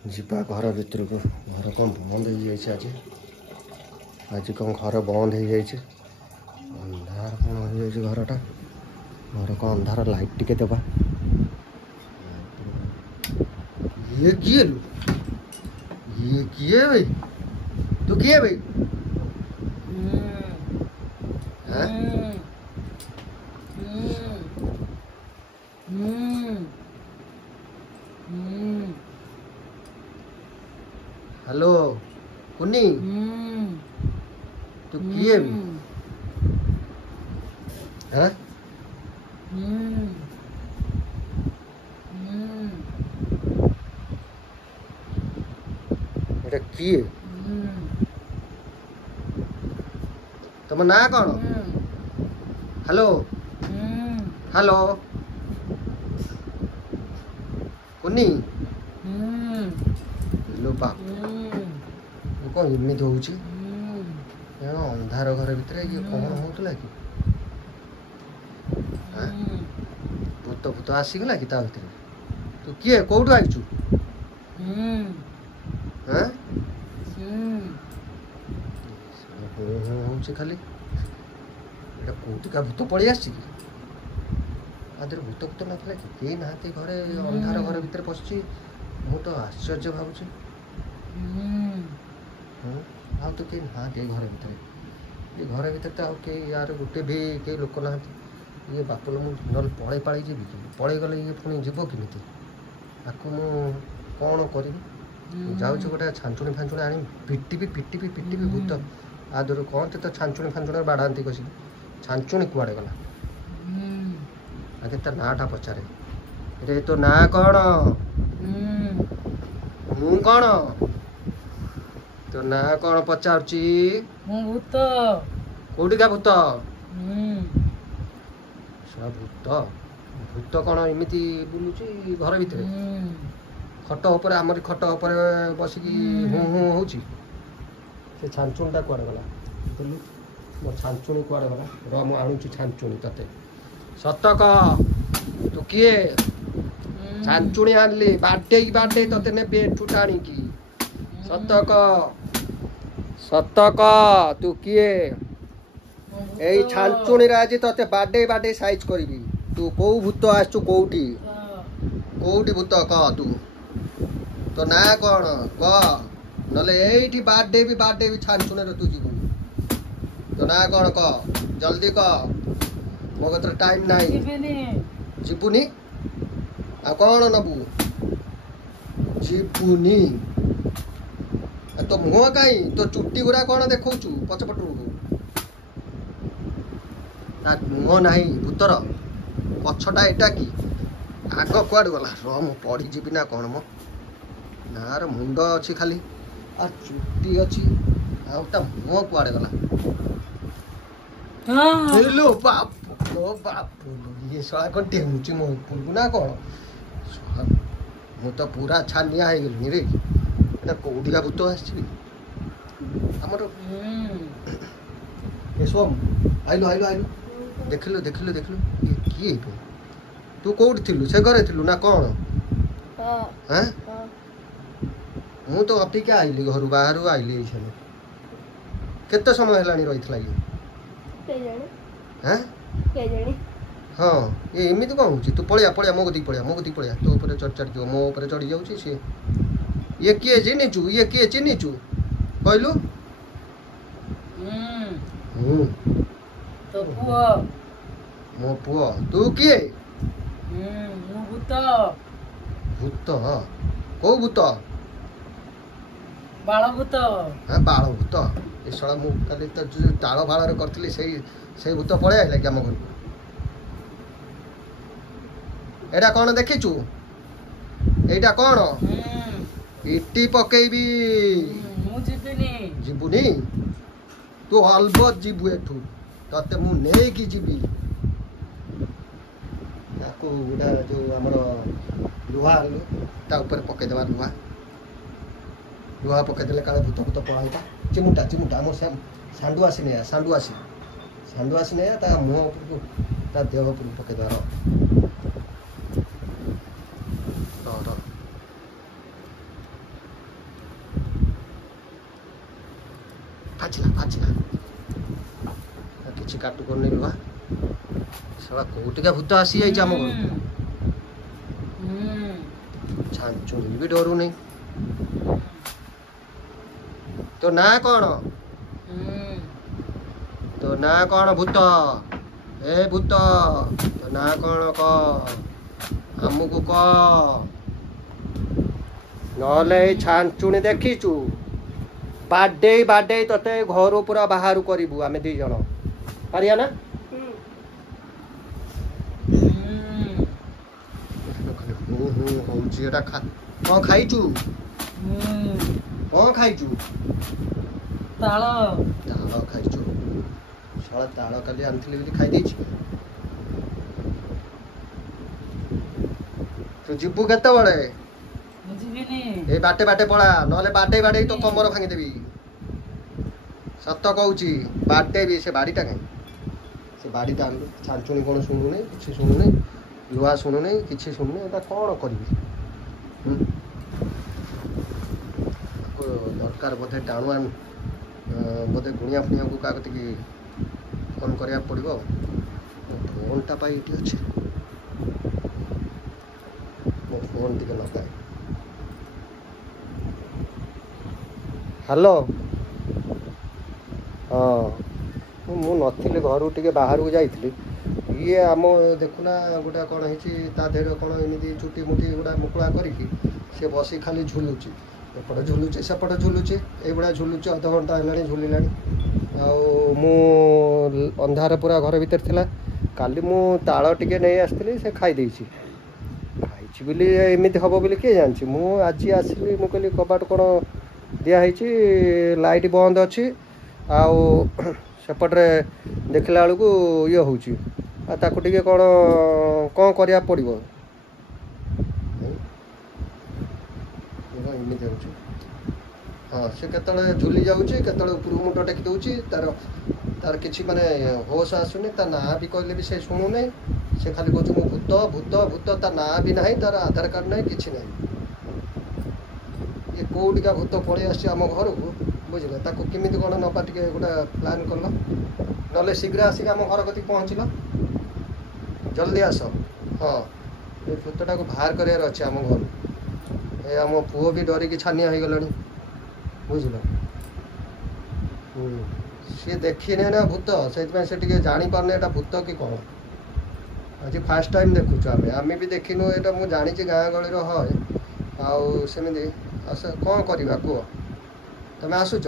ଯିବା ଘର ଭିତରକୁ। ଘର କ'ଣ ବନ୍ଦ ହେଇଯାଇଛି ଆଜି। ଆଜି କ'ଣ ଘର ବନ୍ଦ ହେଇଯାଇଛି, ଅନ୍ଧାର କ'ଣ ହେଇଯାଇଛି ଘରଟା। ଘର କ'ଣ ଅନ୍ଧାର, ଲାଇଟ୍ ଟିକେ ଦେବା। ଇଏ କିଏ ଲୋ? ଇଏ କିଏ ଭାଇ? ତୁ କିଏ ଭାଇ? हेलो कुन्नी, तू किए भी? हाँ? এটা কিए? तुम ना कौन? हेलो हेलो कुन्नी लो बाप कौन एमती हो अंधार घर भितर ये कौन होता कि भूत भूत आसीगला कि ता भितर? तू किए कौटू आइचु? खाली कौटिका भूत पड़े आसी आदर भूत भूत नाला कि कई ना घरे अंधार घर भितर पशि मु तो आश्चर्य भावुँ आ तो कई ना घर भितर ये घर भितर तो आउ यार गोटे भी कई लोक ना ये बापल मुझे पड़े पाड़ी जी पड़े गले ये पुणी जीव कमी आपको मु कौन करी जाऊँ गोटे छांचुणी फांचुणी आनी पिटिबी भूत आदर कहते तो छांचुणी फांचुणी बाढ़ाती कसी छांचुणी कुआड़े गला आगे तो नाटा पचारे रे तो ना कौन मु कौन तो ना कौन पचारुची भूत कौटिका भूत भूत भूत कौन एमती बुलूची घर भितर खट उपर आमरी खट उपर बसिकी हूँ हूँ होची से छांचुणीटा कुआड़े गला मो छांचुणी कुआड़े गला र मु आणुची छांचुणी तते सत कह तू किए छांचुणी आनली बाडे तते ने बेठू टाणीकी सत कह तू किए एई छांचुणी रे आज तते बाडे साइज करबी तू को भूत आसु कोउठी भूत कह तू तो ना कौन कह नले एठी बाडे भी छांचुणी रे तू जीवु तो ना कौन कह जल्दी कह मो कतर टाइम नाही जीवुनी आ कौन नबु जीवुनी तो मुह कहीं तो चुट्टी गुड़ा कौन देखौचु पछपटू ता मुह नाही भूतर पछटा एटा कि आग कुआड़ गला र मु पड़ी जीवी ना कौन मो नार मुंड अच्छी खाली आ चुट्टी अच्छी आ मुह कुआड़े गला हेलो बाप ये सला कौन टेमुची मो पुलू ना कौन मु तो पूरा छानिया है गली रे ना कौटिका भूत आसी आमर सोम आइलु देखिलु ये किए तू कौटी थिलु से घरे थिलु ना कौन हाँ मु तो अपिका आइली घर बाहर आइली केते समय हेलानी रहितला ये हाँ ये एमती कौन हो तू पलिया मो गति पलिया तो ऊपर चढ़ मो ऊपर चढ़ी जाऊँ सी ये किए चिन्हीचु कहलु मो पुआ तू किए भूत भूत कौ भूत बाल भूत हाँ बाल भूत ये सला मु काली तो ताल फाल करथिली से भूत पळे आइला कि आम घर एटा कौन देखिचु एटा कौन इटी पकेबी जीवुनी तू अलबत जीवु एठू तते मु नहीं कि जीवी ताको गुडा जो हमर लुहा ता ऊपर पके देवा लुहा पके देले काले भूत पळाइता चिमुटा मोर सांडू आसी नहीं ता मुह ऊपर ता देह ऊपर पके देवा ବାଜିଲା କିଛି କାଟୁ କରୁନି ଲୁହା ଶଳା କୋଉଠିକା ଭୂତ ଆସିଯାଇଛି ଆମ ଘରକୁ ଛାଞ୍ଚୁଣି ବି ଡରୁନି ତୋ ନାଁ କଣ ଭୂତ ଏ ଭୂତ ତୋ ନାଁ କଣ କହ ଆମକୁ କହ ନହେଲେ ଏଇ ଛାଞ୍ଚୁଣି ଦେଖିଛୁ ବାଡେଇ ତତେ ଘରୁ ପୁରା ବାହାରୁ କରିବୁ ଆମେ 2 ଜଣ ପାରିଆ ନା ହଉଛି ଏଟା କଣ ଖାଇଛୁ ତାଳ ଖାଇଛୁ ଶଳା ତାଳ କାଲି ଆଣିଥିଲି ବୋଲି ଖାଇଦେଇଛି ତୁ ଯିବୁ କେତେବେଳେ ଏ ବାଟେ ପଳା ନହେଲେ ବାଡେଇ ତ କମର ଭାଙ୍ଗିଦେବି ସତ କହୁଛି ବାଡେଇବି ସେ ବାଡ଼ିଟା କାହିଁ ସେ ବାଡ଼ିଟା ଆଣିଲୁ ଛାଞ୍ଚୁଣି କ'ଣ ଶୁଣୁନି କିଛି ଶୁଣୁନି ଲୁହା ଶୁଣୁନି କିଛି ଶୁଣୁନି ଏଇଟା କ'ଣ କରିବି ଦରକାର ବୋଧେ ଟାଣୁଆ ବୋଧେ ଗୁଣିଆ ଫୁଣିଆକୁ କାହା କତିକି ଫୋନ୍ କରିବାକୁ ପଡ଼ିବ ଫୋନ୍ଟା ପାଇଁ ଏଇଠି ଅଛି ମୋ ଫୋନ୍ ଟିକେ ଲଗାଏ ହ୍ୟାଲୋ ହଁ ମୁଁ ନଥିଲି ଘରୁ ଟିକେ ବାହାରକୁ ଯାଇଥିଲି ଇଏ ଆମ ଦେଖୁନା ଗୋଟା କ'ଣ ହେଇଛି ତା ଦେହରେ କ'ଣ ଏମିତି ଚୁଟି ମୁଟି ଗୁଡ଼ା ମୁକୁଳା କରିକି ସେ ବସି ଖାଲି ଝୁଲୁଛି ଏପଟେ ଝୁଲୁଛି ସେପଟେ ଝୁଲୁଛି ଏଇଭଳିଆ ଝୁଲୁଛି ଅଧଘଣ୍ଟା ହେଲାଣି ଝୁଲିଲାଣି ଆଉ ମୁଁ ଅନ୍ଧାର ପୁରା ଘର ଭିତରେ ଥିଲା କାଲି ମୁଁ ତାଳ ଟିକେ ନେଇ ଆସିଥିଲି ସେ ଖାଇଦେଇଛି ବୋଲି ଏମିତି ହେବ ବୋଲି କିଏ ଜାଣିଛି ମୁଁ ଆଜି ଆସିଲି ମୁଁ କହିଲି କବାଟ କ'ଣ ଦିଆହେଇଛି ଲାଇଟ୍ ବନ୍ଦ ଅଛି ଆଉ ସେପଟରେ ଦେଖିଲା ବେଳକୁ ଇଏ ହେଉଛି ଆଉ ତାକୁ ଟିକେ କ'ଣ କରିବାକୁ ପଡ଼ିବ ଏମିତି ହେଉଛି ହଁ ସେ କେତେବେଳେ ଝୁଲି ଯାଉଛି କେତେବେଳେ ଉପରକୁ ମୁଣ୍ଡ ଟେକି ଦେଉଛି ତାର କିଛି ମାନେ ହୋସ୍ ଆସୁନି ତା ନାଁ ବି କହିଲେ ବି ସେ ଶୁଣୁନି ସେ ଖାଲି କହୁଛି ମୁଁ ଭୂତ ତା ନାଁ ବି ନାହିଁ ତାର ଆଧାର କାର୍ଡ଼ ନାହିଁ କିଛି ନାହିଁ ଇଏ କେଉଁଠିକା ଭୂତ ପଳେଇ ଆସିଛି ଆମ ଘରକୁ ବୁଝିଲ ତାକୁ କେମିତି କ'ଣ ନେବା ଟିକେ ଗୋଟେ ପ୍ଲାନ୍ କଲ ନହେଲେ ଶୀଘ୍ର ଆସିକି ଆମ ଘର କତିକି ପହଞ୍ଚିଲ ଜଲ୍ଦି ଆସ ହଁ ଏ ଭୂତଟାକୁ ବାହାର କରିବାର ଅଛି ଆମ ଘରୁ ଏ ଆମ ପୁଅ ବି ଡରିକି ଛାନିଆ ହେଇଗଲାଣି ବୁଝିଲ ସିଏ ଦେଖିନି ନା ଭୂତ ସେଇଥିପାଇଁ ସେ ଟିକେ ଜାଣିପାରୁନି ଏଇଟା ଭୂତ କି କ'ଣ ଆଜି ଫାର୍ଷ୍ଟ ଟାଇମ୍ ଦେଖୁଛୁ ଆମେ ବି ଦେଖିନୁ ଏଇଟା ମୁଁ ଜାଣିଛି ଗାଁ ଗହଳିର ହଏ ଆଉ ସେମିତି ଆସ କ'ଣ କରିବା କୁହ ତମେ ଆସୁଛ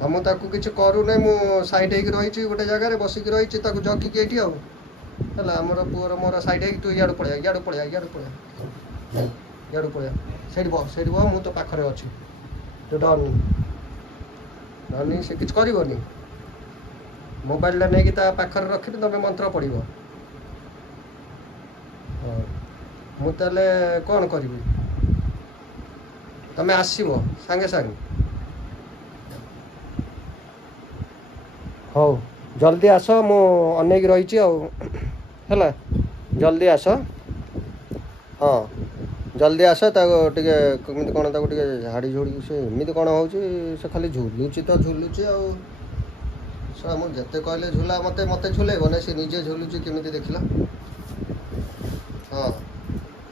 ହଁ ମୁଁ ତାକୁ କିଛି କରୁନି ମୁଁ ସାଇଡ୍ ହେଇକି ରହିଛି ଗୋଟେ ଜାଗାରେ ବସିକି ରହିଛି ତାକୁ ଜଗିକି ଏଇଠି ଆଉ ହେଲା ଆମର ପୁଅର ମୋର ସାଇଡ୍ ହେଇକି ତୁ ଇଆଡ଼ୁ ପଳେଆ ସେଇଠି ବହ ମୁଁ ତ ପାଖରେ ଅଛି ତୁ ଡରନି ସେ କିଛି କରିବନି ମୋବାଇଲଟା ନେଇକି ତା ପାଖରେ ରଖିବି ତମେ ମନ୍ତ୍ର ପଢ଼ିବ ହଁ ମୁଁ ତାହେଲେ କ'ଣ କରିବି ତମେ ଆସିବ ସାଙ୍ଗେ ହଉ ଜଲ୍ଦି ଆସ ମୁଁ ଅନେଇକି ରହିଛି ଆଉ ହେଲା ଜଲ୍ଦି ଆସ ହଁ ଜଲ୍ଦି ଆସ ତାକୁ ଟିକେ କେମିତି କ'ଣ ତାକୁ ଟିକେ ଝାଡ଼ି ଝୁଡ଼ିକି ସେ ଏମିତି କ'ଣ ହେଉଛି ସେ ଖାଲି ଝୁଲୁଛି ଆଉ ଶଳା ମୁଁ ଯେତେ କହିଲେ ଝୁଲା ମୋତେ ଝୁଲେଇବ ନା ସେ ନିଜେ ଝୁଲୁଛି କେମିତି ଦେଖିଲ ହଁ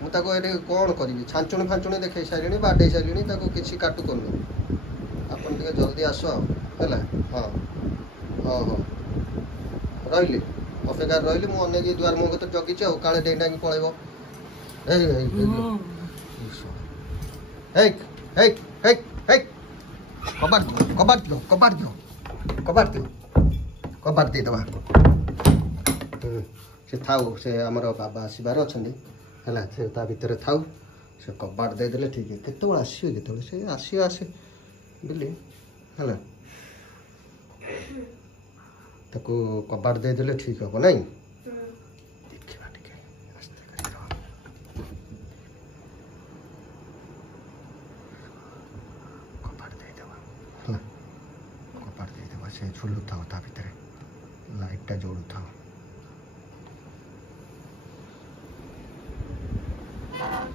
ମୁଁ ତାକୁ ଏଠି କ'ଣ କରିବି ଛାଞ୍ଚୁଣି ଫାଞ୍ଚୁଣି ଦେଖେଇ ସାରିଲିଣି ବାଡ଼େଇ ସାରିଲିଣି ତାକୁ କିଛି କାଟୁ କରୁନି ଆପଣ ଟିକେ ଜଲ୍ଦି ଆସ ହେଲା ହଁ ରହିଲି ଅପେକ୍ଷାରେ ରହିଲି ମୁଁ ଅନେଇକି ଦୁଆର ମୁହଁ କତିରେ ଜଗିଛି ଆଉ କାଳେ ଡେଇଁକି ପଳେଇବ କବାଟ ଦେଇଦେବା ସେ ଥାଉ ସେ ଆମର ବାବା ଆସିବାର ଅଛନ୍ତି ହେଲା ସେ ତା ଭିତରେ ଥାଉ ସେ କବାଟ ଦେଇଦେଲେ ଠିକ୍ କେତେବେଳେ ଆସିବେ କେତେବେଳେ ସେ ଆସେ ବୋଲି ହେଲା ତାକୁ କବାଟ ଦେଇଦେଲେ ଠିକ୍ ହେବ ନାଇଁ ଦେଖିବା ଟିକେ ଆସ୍ତେ କରି କବାଟ ଦେଇଦେବା ହେଲା କବାଟ ଦେଇଦେବା ସେ ଝୁଲୁଥାଉ ତା ଭିତରେ ଲାଇଟ୍ଟା ଜଳୁଥାଉ